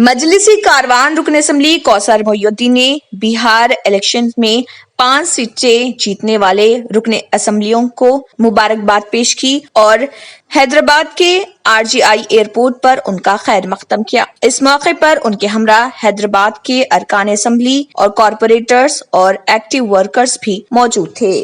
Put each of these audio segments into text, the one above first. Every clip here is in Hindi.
मजलिसी कारवान रुकन असम्बली कौसर मोहिउद्दीन ने बिहार इलेक्शन में 5 सीटें जीतने वाले रुकन असम्बलियों को मुबारकबाद पेश की और हैदराबाद के RGIA एयरपोर्ट पर उनका खैर मकदम किया। इस मौके पर उनके हमरा हैदराबाद के अरकान असम्बली और कॉरपोरेटर्स और एक्टिव वर्कर्स भी मौजूद थे।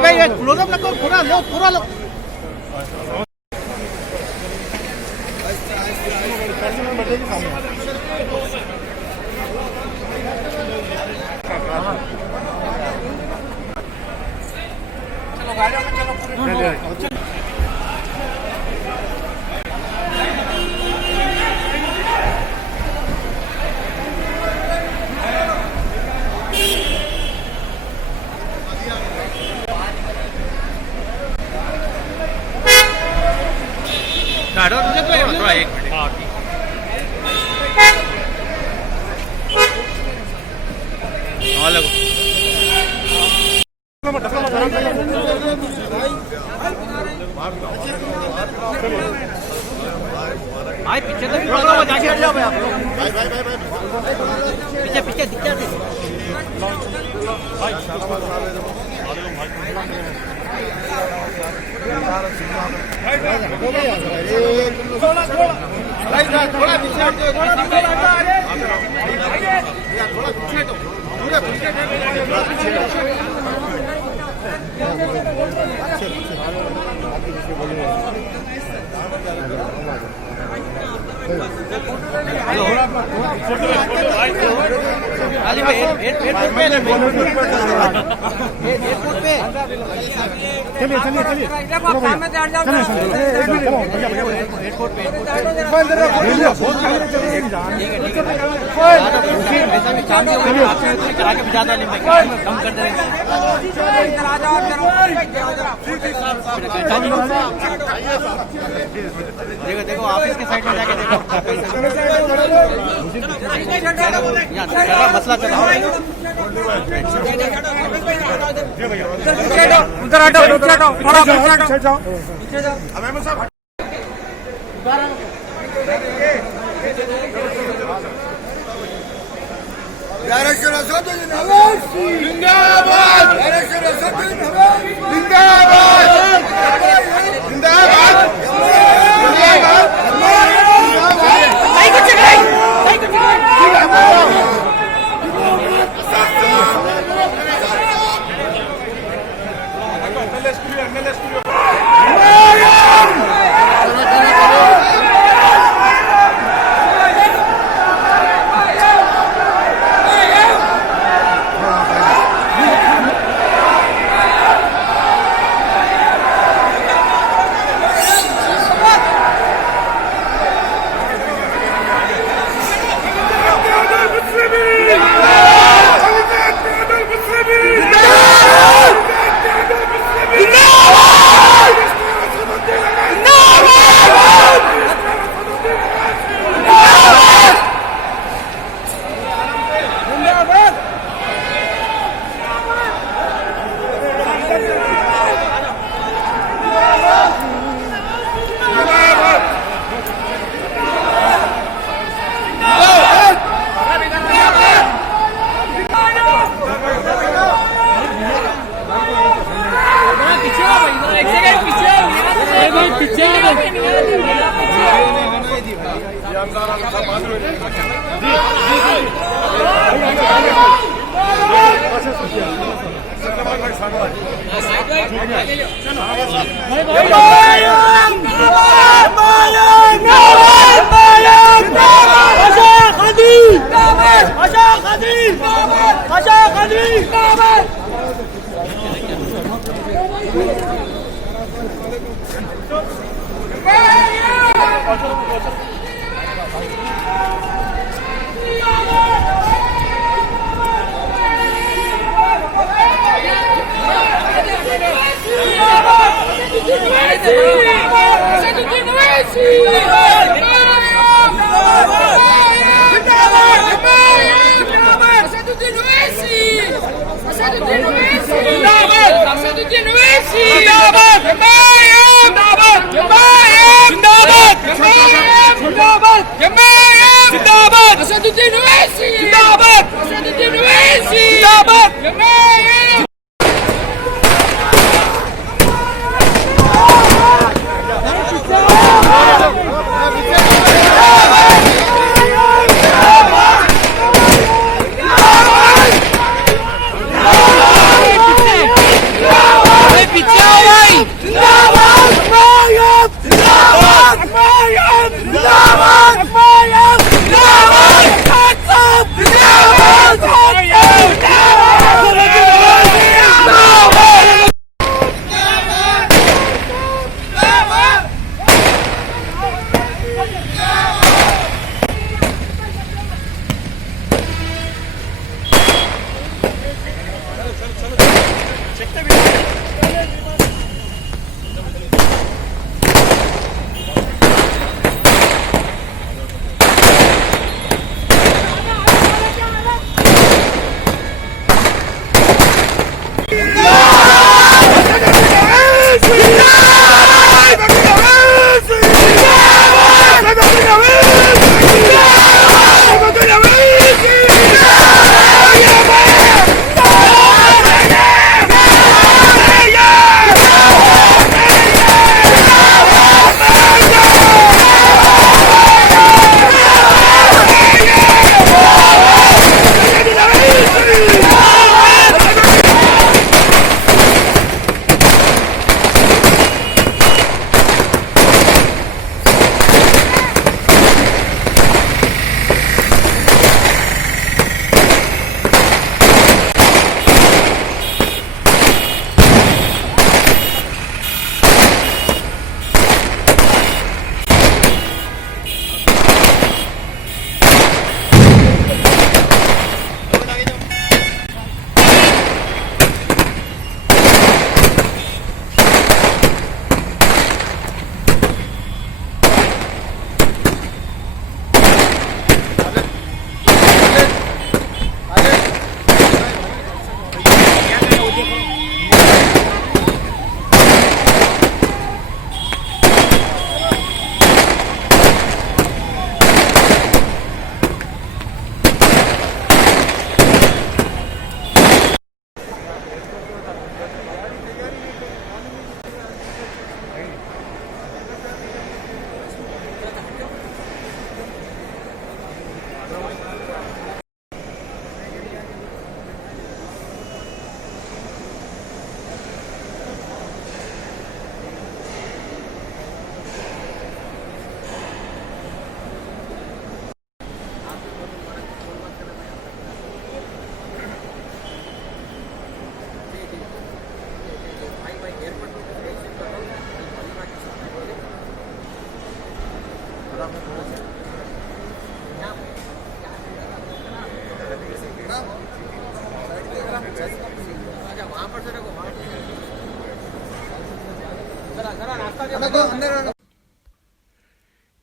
भाई क्लोजअप रखो, पूरा लो। थोड़ा एक मिनट। हाँ लगो। भाई पीछे तो जाके हट जाओ आप लोग। पीछे दिखते थोड़ा पीछे देखो ऑफिस के साइड में जाके देखो मसला चल रहा है। उधर हटो, थोड़ा पीछे जाओ।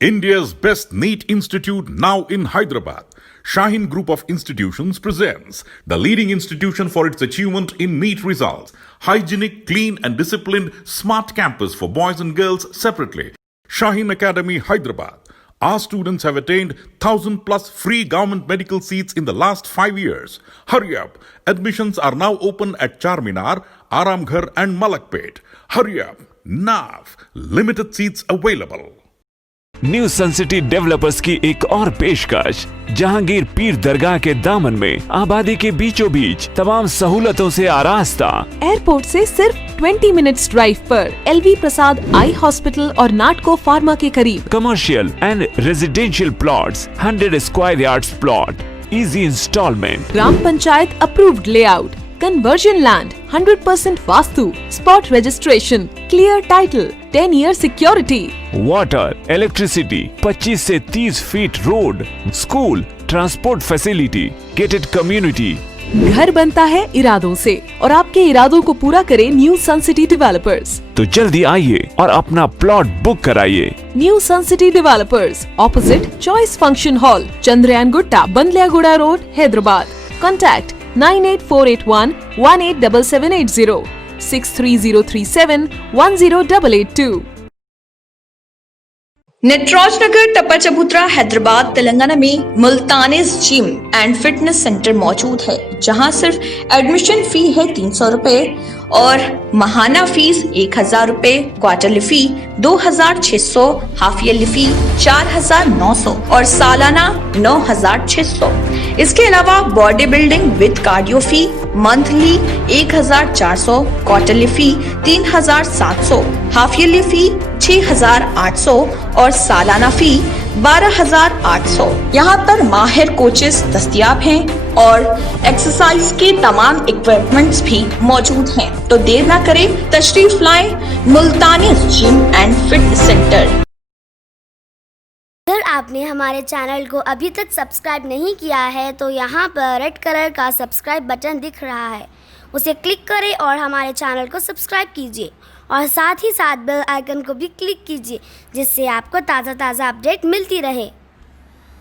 India's best NEET institute now in Hyderabad. Shaheen Group of Institutions presents the leading institution for its achievement in NEET results. Hygienic, clean and disciplined, smart campus for boys and girls separately. Shaheen Academy, Hyderabad. Our students have attained 1,000 plus free government medical seats in the last 5 years. Hurry up. Admissions are now open at Charminar, Aramghar and Malakpet. Hurry up. Now. Limited seats available. New sun city developers की एक और पेशकश, जहांगीर पीर दरगाह के दामन में आबादी के बीचों बीच तमाम सहूलतों से आरास्ता। एयरपोर्ट से सिर्फ 20 मिनट्स ड्राइव पर LV प्रसाद आई हॉस्पिटल और नाटको फार्मा के करीब। Commercial and residential plots, 100 square yards plot, easy instalment. ग्राम panchayat approved layout, conversion land, 100% vastu, spot registration, clear title, 10 year security. Water, electricity, 25 से 30 feet road, school, transport facility, gated community. घर बनता है इरादों से और आपके इरादों को पूरा करे न्यू सन सिटी डेवलपर्स। तो जल्दी आइए और अपना प्लॉट बुक कराइए। New sun city developers, opposite choice function hall, Chandrayangutta, Bandlaguda road, Hyderabad. Contact 98481 187780, 63037 10882। Nataraj Nagar Tappa Chabutra Hyderabad Telangana में Multanis gym and fitness centre मौजूद है, जहां सिर्फ एडमिशन फी है 300 रुपए और माहाना फीस 1000 रुपए, quarterly fee 2600, half yearly fee 4900 और सालाना 9600। इसके अलावा body building with cardio fee monthly 1400, quarterly fee 3700, half yearly fee 6800 और सालाना फी 12800। यहाँ पर माहिर कोचेस दस्तयाब हैं और एक्सरसाइज के तमाम इक्विपमेंट्स भी मौजूद हैं। तो देर ना करें, तशरीफ लाएं मुल्तानी जिम एंड फिटनेस सेंटर। अगर आपने हमारे चैनल को अभी तक सब्सक्राइब नहीं किया है तो यहाँ पर रेड कलर का सब्सक्राइब बटन दिख रहा है, उसे क्लिक करें और हमारे चैनल को सब्सक्राइब कीजिए और साथ ही साथ बेल आइकन को भी क्लिक कीजिए, जिससे आपको ताज़ा अपडेट मिलती रहे।